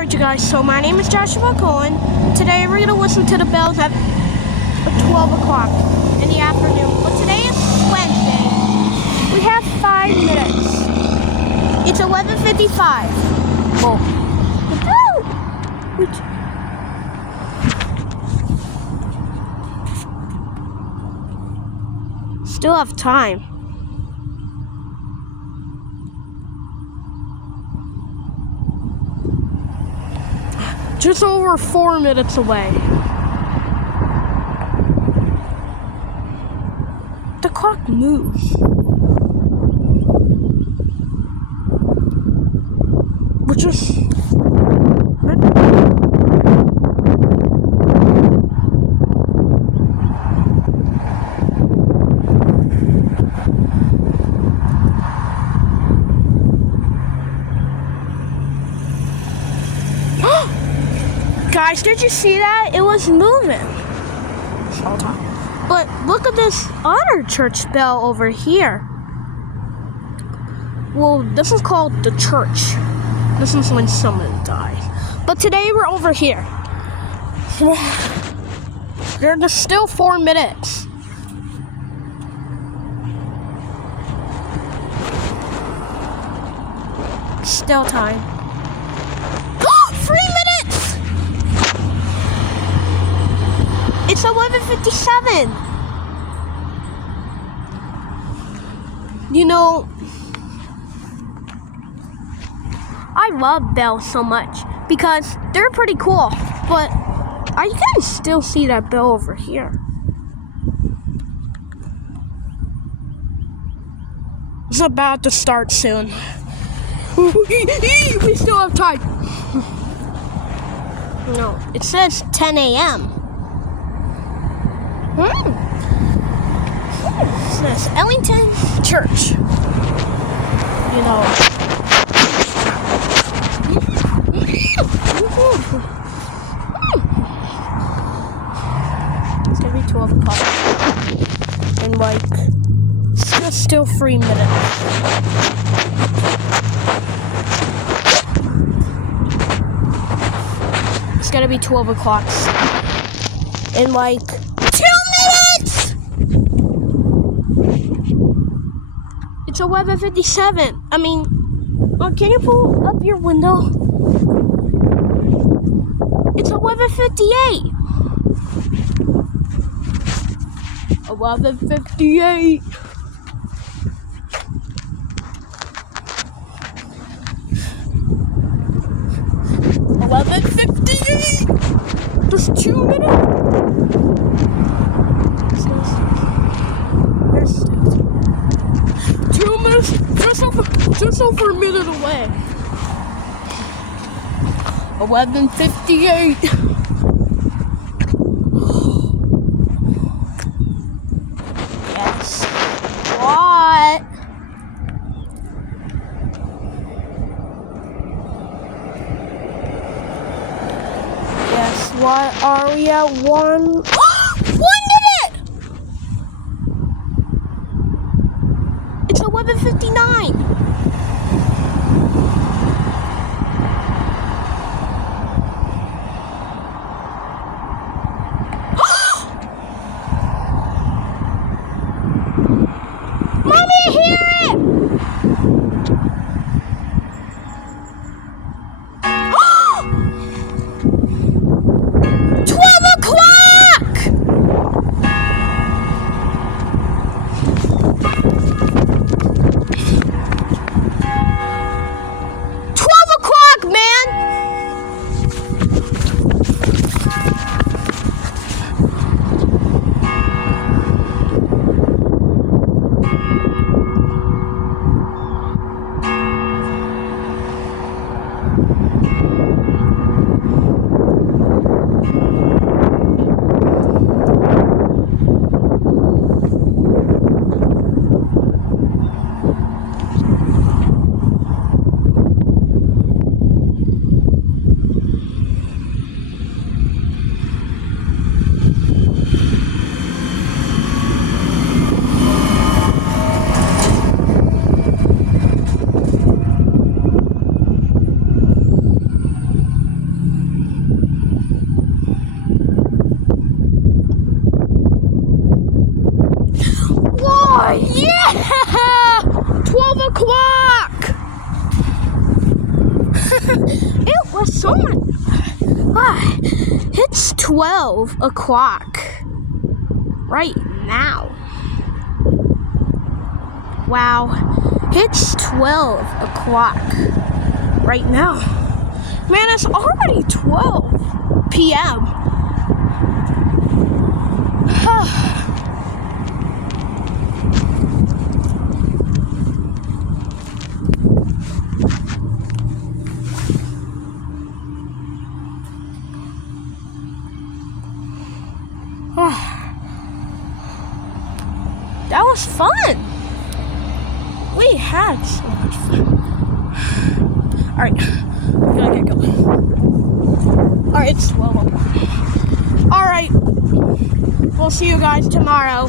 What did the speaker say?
Alright, you guys, so my name is Joshua Cohen. Today we're going to listen to the bells at 12 o'clock in the afternoon. But today is Wednesday. We have 5 minutes. It's 11:55. Oh. Still have time. Just over 4 minutes away. The clock moves. Which is... Guys, did you see that? It was moving. But look at this other church bell over here. Well, this is called the church. This is when someone dies. But today we're over here. There's still 4 minutes. Still time. 3 minutes! It's 11:57. You know, I love bells so much because they're pretty cool, but I can still see that bell over here. It's about to start soon. We still have time. No, it says 10 a.m. It says Ellington Church. You know. It's gonna be 12 o'clock. And like, still 3 minutes. It's gonna be 12 o'clock. In like 2 minutes! It's 11:57. I mean, can you pull up your window? It's 11:58. 11:58. Just 2 minutes. There's 2 minutes. Just over a minute away. 11:58. Yes. What? What are we at? 1 minute! It's 11:59. Mommy, I hear it! o'clock! It was so much. It's 12 o'clock right now. Wow, it's 12 o'clock right now. Man, it's already 12 p.m. That was fun. We had so much fun. Alright, we gotta get going. Alright, it's 12 o'clock. Alright, we'll see you guys tomorrow.